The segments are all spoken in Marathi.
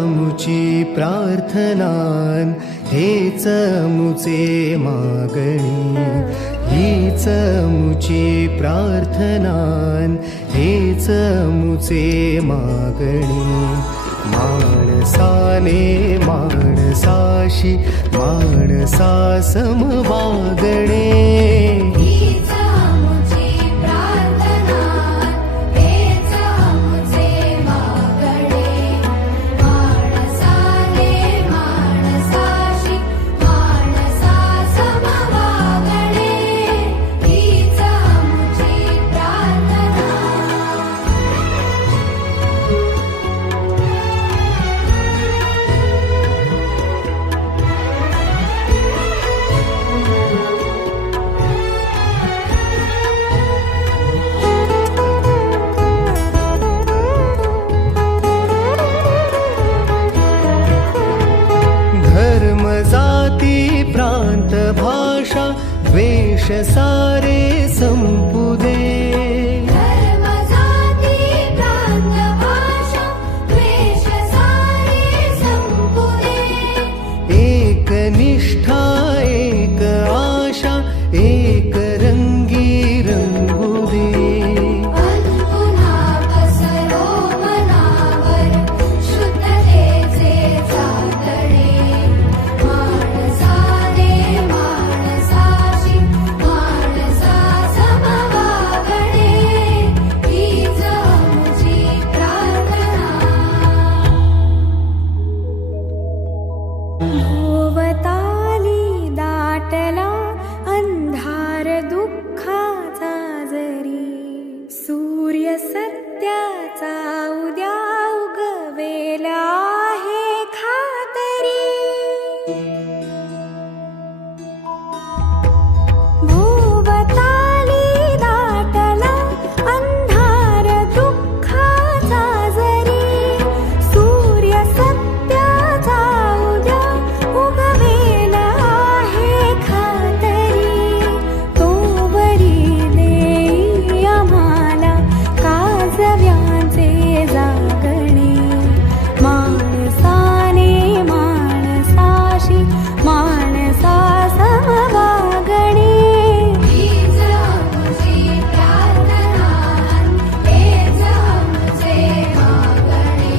मुची प्रार्थनान हेच मुचे मागणी, हीच मुची प्रार्थनान हेच मुचे मागणी. माणसाने माणसाशी माणसा सम वागणे, प्रांत भाषा द्वेष सारे संपू दे. धर्म जाती प्रांत भाषा द्वेष सारे संपू दे. एक निष्ठा एक आशा एक रंगी रंगू दे. पुन्हा पसरो मनावर शुद्धतेचे चांदणे. भोवताली दाटला अंधार दुःखाचा जरी, सूर्य सत्याचा उद्या उगवेला आहे खातरी. भोवताली दाटला अंधार दुःखाचा जरी, सूर्य सत्याचा उद्या उगवेला आहे खातरी. तोवरी देई आम्हाला काजव्यांचे जागणे. माणसाने माणसाशी माणसा सम वागणे. हीच मुची प्रार्थनान हेच मुचे मागणे.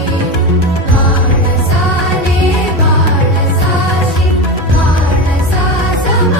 माणसाने माणसाशी माणसा सम